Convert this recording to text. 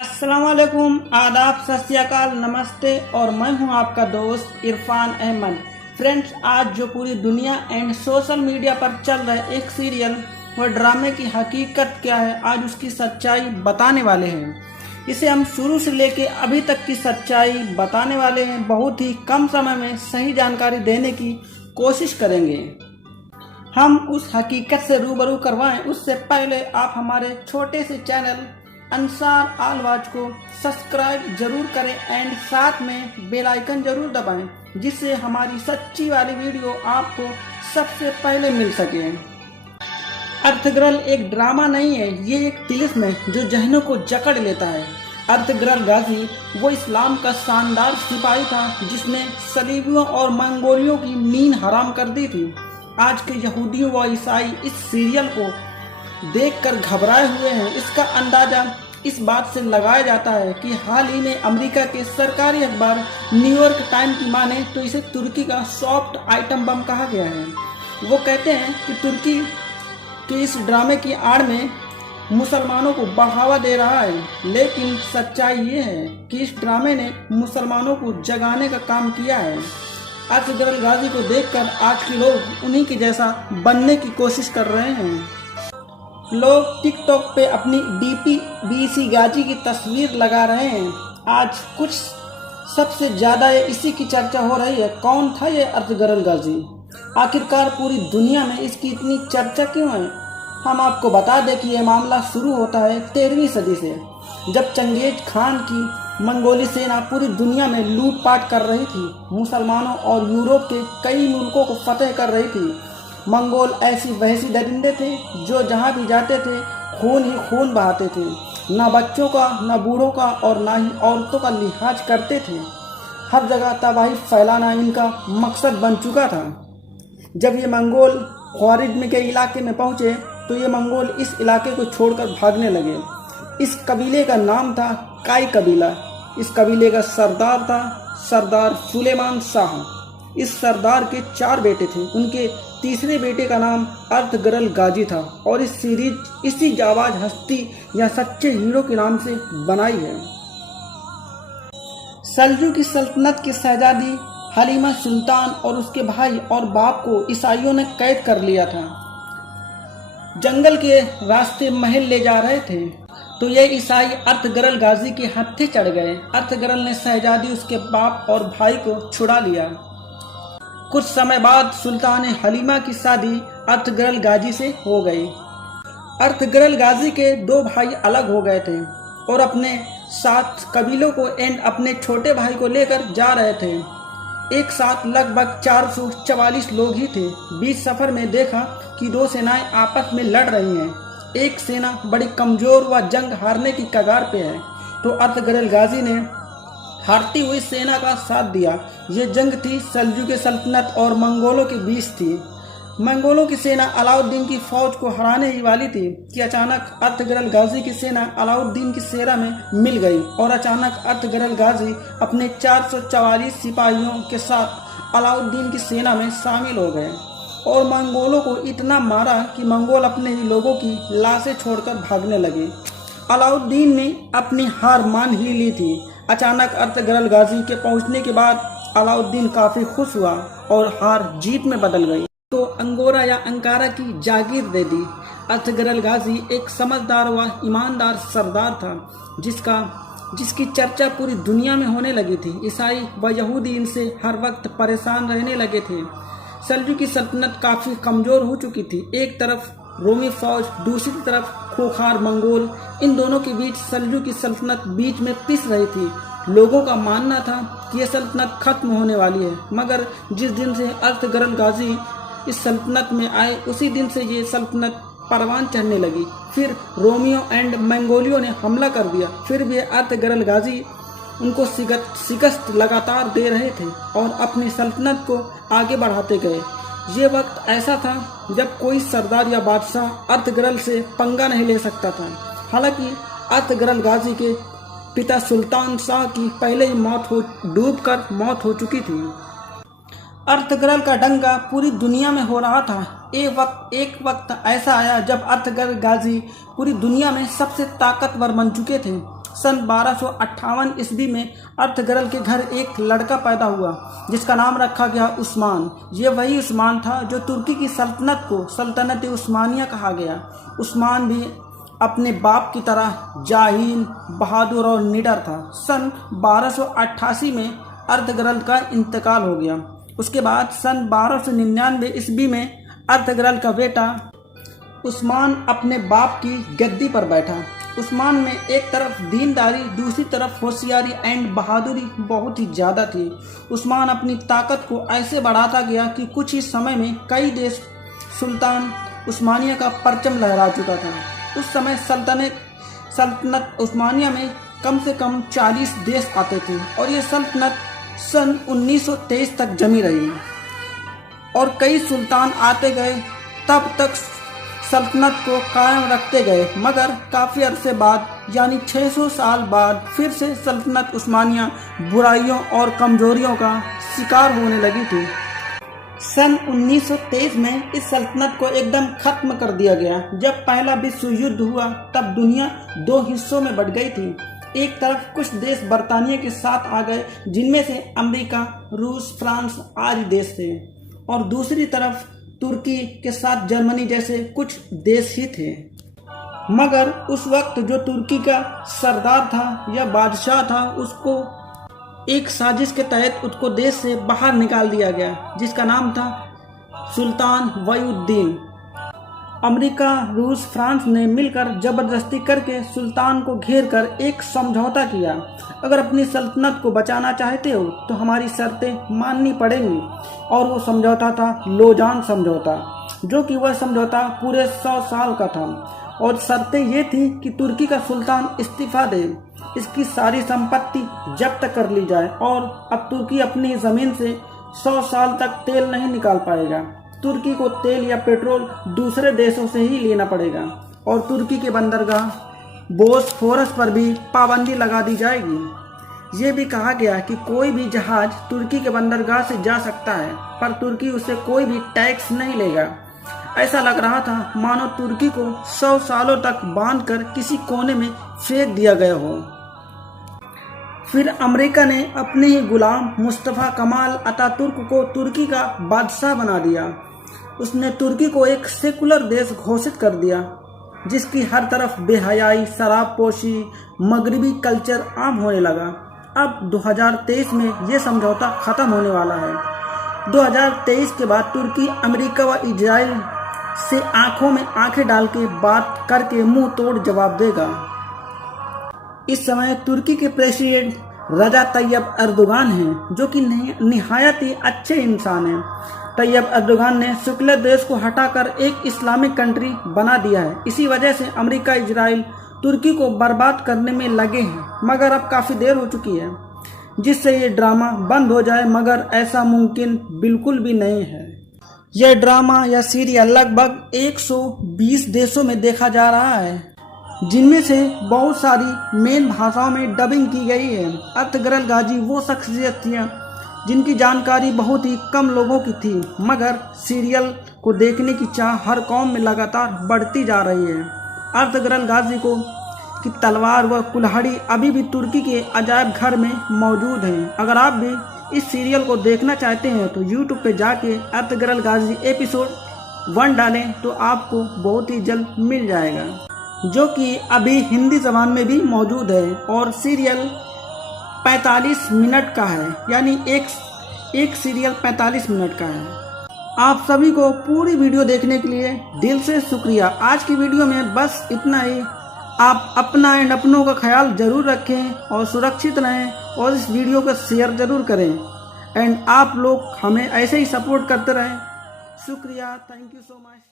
अस्सलामुअलैकुम, आदाब, सत श्री अकाल, नमस्ते। और मैं हूं आपका दोस्त इरफान अहमद। फ्रेंड्स, आज जो पूरी दुनिया एंड सोशल मीडिया पर चल रहे एक सीरियल व ड्रामे की हकीकत क्या है, आज उसकी सच्चाई बताने वाले हैं। इसे हम शुरू से लेके अभी तक की सच्चाई बताने वाले हैं। बहुत ही कम समय में सही जानकारी देने की कोशिश करेंगे। हम उस हकीकत से रूबरू करवाएं उससे पहले आप हमारे छोटे से चैनल अंसार आल वाच को सब्सक्राइब जरूर करें एंड साथ में बेल आइकन जरूर दबाएं, जिससे हमारी सच्ची वाली वीडियो आपको सबसे पहले मिल सके। अर्थगर्ल एक ड्रामा नहीं है, ये एक तिलिस्म है जो जहनों को जकड़ लेता है। अर्थगर्ल गाजी वो इस्लाम का शानदार सिपाही था जिसने सलीबियों और मंगोलियों की नींद हराम कर दी थी। आज के यहूदियों व ईसाई इस सीरियल को देखकर घबराए हुए हैं। इसका अंदाजा इस बात से लगाया जाता है कि हाल ही में अमेरिका के सरकारी अखबार न्यूयॉर्क टाइम की माने तो इसे तुर्की का सॉफ्ट आइटम बम कहा गया है। वो कहते हैं कि तुर्की के इस ड्रामे की आड़ में मुसलमानों को बढ़ावा दे रहा है, लेकिन सच्चाई ये है कि इस ड्रामे ने मुसलमानों को जगाने का काम किया है। अर्थगर्ल गाजी को देखकर आज के लोग उन्हीं के जैसा बनने की कोशिश कर रहे हैं। लोग टिकटॉक पे अपनी डीपी बीसी गाजी की तस्वीर लगा रहे हैं। आज कुछ सबसे ज़्यादा इसी की चर्चा हो रही है। कौन था ये अर्थगर्ल गाजी? आखिरकार पूरी दुनिया में इसकी इतनी चर्चा क्यों है? हम आपको बता दें कि यह मामला शुरू होता है 13वीं सदी से, जब चंगेज खान की मंगोली सेना पूरी दुनिया में लूटपाट कर रही थी, मुसलमानों और यूरोप के कई मुल्कों को फतेह कर रही थी। मंगोल ऐसी वैसी दरिंदे थे जो जहाँ भी जाते थे खून ही खून बहाते थे। न बच्चों का, न बूढ़ों का और न ही औरतों का लिहाज करते थे। हर जगह तबाही फैलाना इनका मकसद बन चुका था। जब ये मंगोल ख्वारिज्म के इलाके में पहुँचे तो ये मंगोल इस इलाके को छोड़कर भागने लगे। इस कबीले का नाम था काई कबीला। इस कबीले का सरदार था सरदार सुलेमान शाह। इस सरदार के 4 बेटे थे। उनके तीसरे बेटे का नाम अर्थगर्ल गाजी था और इस सीरीज इसी जाबाज हस्ती या सच्चे हीरो के नाम से बनाई है। सल्जूकी सल्तनत की शहजादी हलीमा सुल्तान और उसके भाई और बाप को ईसाइयों ने कैद कर लिया था। जंगल के रास्ते महल ले जा रहे थे तो ये ईसाई अर्थगर्ल गाजी के हत्थे चढ़ गए। अर्थगर्ल ने शहजादी, उसके बाप और भाई को छुड़ा लिया। कुछ समय बाद सुल्तान हलीमा की शादी अर्थगर्ल गाजी से हो गई। अर्थगर्ल गाजी के 2 भाई अलग हो गए थे और अपने साथ कबीलों को एंड अपने छोटे भाई को लेकर जा रहे थे। एक साथ लगभग 444 लोग ही थे। बीच सफर में देखा कि 2 सेनाएं आपस में लड़ रही हैं। एक सेना बड़ी कमजोर व जंग हारने की कगार पे है तो अर्थगर्ल गाजी ने हारती हुई सेना का साथ दिया। ये जंग थी सल्जूकी सल्तनत और मंगोलों के बीच थी। मंगोलों की सेना अलाउद्दीन की फौज को हराने ही वाली थी कि अचानक अर्थगर्ल गाजी की सेना अलाउद्दीन की सेना में मिल गई और अचानक अर्थगर्ल गाजी अपने 444 सिपाहियों के साथ अलाउद्दीन की सेना में शामिल हो गए और मंगोलों को इतना मारा कि मंगोल अपने ही लोगों की लाशें छोड़कर भागने लगे। अलाउद्दीन ने अपनी हार मान ही ली थी। अचानक अर्थगर्ल गाजी के पहुंचने के बाद अलाउद्दीन काफ़ी खुश हुआ और हार जीत में बदल गई तो अंगोरा या अंकारा की जागीर दे दी। अर्थगर्ल गाजी एक समझदार व ईमानदार सरदार था जिसकी चर्चा पूरी दुनिया में होने लगी थी। ईसाई व यहूदी इनसे हर वक्त परेशान रहने लगे थे। सल्जूकी सल्तनत काफ़ी कमज़ोर हो चुकी थी। एक तरफ रोमी फौज, दूसरी तरफ खोखार मंगोल। इन दोनों के बीच सल्जूकी सल्तनत बीच में पिस रही थी। लोगों का मानना था कि यह सल्तनत खत्म होने वाली है, मगर जिस दिन से अर्थगर्ल गाजी इस सल्तनत में आए उसी दिन से ये सल्तनत परवान चढ़ने लगी। फिर रोमियो एंड मंगोलियों ने हमला कर दिया। फिर भी अर्थगर्ल गाजी उनको शिकस्त लगातार दे रहे थे और अपनी सल्तनत को आगे बढ़ाते गए। ये वक्त ऐसा था जब कोई सरदार या बादशाह अर्थगर्ल से पंगा नहीं ले सकता था। हालांकि अर्थगर्ल गाजी के पिता सुल्तान शाह की पहले ही डूबकर मौत हो चुकी थी। अर्थगर्ल का दंगा पूरी दुनिया में हो रहा था। एक वक्त ऐसा आया जब अर्थगर्ल गाजी पूरी दुनिया में सबसे ताकतवर बन चुके थे सन 1258 ईस्वी में अर्तगरल के घर एक लड़का पैदा हुआ जिसका नाम रखा गया उस्मान। ये वही उस्मान था जो तुर्की की सल्तनत को सल्तनत उस्मानिया कहा गया। उस्मान भी अपने बाप की तरह जाहीन, बहादुर और निडर था। सन 1288 में अर्तगरल का इंतकाल हो गया। उसके बाद सन 1299 ईस्वी में अर्तगरल का बेटा उस्मान अपने बाप की गद्दी पर बैठा। उस्मान में एक तरफ दीनदारी, दूसरी तरफ होशियारी एंड बहादुरी बहुत ही ज़्यादा थी। उस्मान अपनी ताकत को ऐसे बढ़ाता गया कि कुछ ही समय में कई देश सुल्तान उस्मानिया का परचम लहरा चुका था। उस समय सल्तनत उस्मानिया में कम से कम 40 देश आते थे और ये सल्तनत सन 1923 तक जमी रही और कई सुल्तान आते गए, तब तक सल्तनत को कायम रखते गए। मगर काफ़ी अरसे बाद यानी 600 साल बाद फिर से सल्तनत उस्मानिया बुराइयों और कमजोरियों का शिकार होने लगी थी। सन 1923 में इस सल्तनत को एकदम खत्म कर दिया गया। जब पहला विश्व युद्ध हुआ तब दुनिया 2 हिस्सों में बट गई थी। एक तरफ कुछ देश बरतानिया के साथ आ गए जिनमें से अमेरिका, रूस, फ्रांस आदि देश थे और दूसरी तरफ तुर्की के साथ जर्मनी जैसे कुछ देश ही थे। मगर उस वक्त जो तुर्की का सरदार था या बादशाह था, उसको एक साजिश के तहत उसको देश से बाहर निकाल दिया गया जिसका नाम था सुल्तान वलीउद्दीन। अमेरिका, रूस, फ्रांस ने मिलकर जबरदस्ती करके सुल्तान को घेर कर एक समझौता किया। अगर अपनी सल्तनत को बचाना चाहते हो तो हमारी शर्तें माननी पड़ेंगी। और वो समझौता था लोजान समझौता, जो कि वह समझौता पूरे 100 साल का था। और शर्तें ये थी कि तुर्की का सुल्तान इस्तीफा दे, इसकी सारी संपत्ति जब्त कर ली जाए और अब तुर्की अपनी ज़मीन से 100 साल तक तेल नहीं निकाल पाएगा। तुर्की को तेल या पेट्रोल दूसरे देशों से ही लेना पड़ेगा और तुर्की के बंदरगाह बोसफोरस पर भी पाबंदी लगा दी जाएगी। ये भी कहा गया कि कोई भी जहाज तुर्की के बंदरगाह से जा सकता है, पर तुर्की उसे कोई भी टैक्स नहीं लेगा। ऐसा लग रहा था मानो तुर्की को 100 सालों तक बांधकर किसी कोने में फेंक दिया गया हो। फिर अमेरिका ने अपने ही गुलाम मुस्तफ़ा कमाल अतातुर्क को तुर्की का बादशाह बना दिया। उसने तुर्की को एक सेकुलर देश घोषित कर दिया जिसकी हर तरफ बेहयाई, शराबपोशी, मगरबी कल्चर आम होने लगा। अब 2023 में ये समझौता ख़त्म होने वाला है। 2023 के बाद तुर्की अमेरिका व इजराइल से आंखों में आंखें डाल के बात करके मुंह तोड़ जवाब देगा। इस समय तुर्की के प्रेसिडेंट रजब तैयब एर्दोगान हैं, जो कि निहायत ही अच्छे इंसान हैं। तैयब एर्दोगान ने सेकुलर देश को हटाकर एक इस्लामिक कंट्री बना दिया है। इसी वजह से अमेरिका, इजराइल तुर्की को बर्बाद करने में लगे हैं। मगर अब काफ़ी देर हो चुकी है जिससे ये ड्रामा बंद हो जाए, मगर ऐसा मुमकिन बिल्कुल भी नहीं है। यह ड्रामा या सीरियल लगभग 120 देशों में देखा जा रहा है, जिनमें से बहुत सारी मेन भाषाओं में डबिंग की गई है। अर्तगरल गाजी वो शख्सियत थी जिनकी जानकारी बहुत ही कम लोगों की थी, मगर सीरियल को देखने की चाह हर कौम में लगातार बढ़ती जा रही है। अर्तगरल गाजी की तलवार व कुल्हाड़ी अभी भी तुर्की के अजायब घर में मौजूद हैं। अगर आप भी इस सीरियल को देखना चाहते हैं तो यूट्यूब पे जाके अर्तगरल गाजी एपिसोड 1 डालें तो आपको बहुत ही जल्द मिल जाएगा, जो कि अभी हिंदी ज़बान में भी मौजूद है। और सीरियल 45 मिनट का है, यानी एक सीरियल 45 मिनट का है। आप सभी को पूरी वीडियो देखने के लिए दिल से शुक्रिया। आज की वीडियो में बस इतना ही। आप अपना एंड अपनों का ख्याल ज़रूर रखें और सुरक्षित रहें और इस वीडियो को शेयर ज़रूर करें। एंड आप लोग हमें ऐसे ही सपोर्ट करते रहें। शुक्रिया, थैंक यू सो मच।